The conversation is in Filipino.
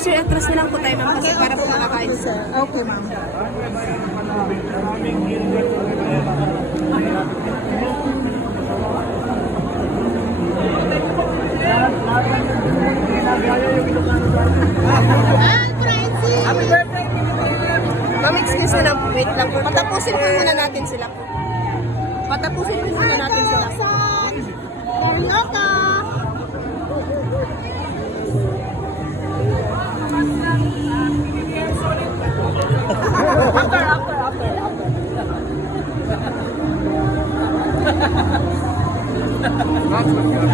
sir, atras na lang po tayo ma'am kasi para po makakain. Okay, ma'am. Happy birthday! Ma'am, excuse me lang po. Wait lang po. Patapusin po muna natin sila po. Patapusin po muna natin sila. Carlota! That's what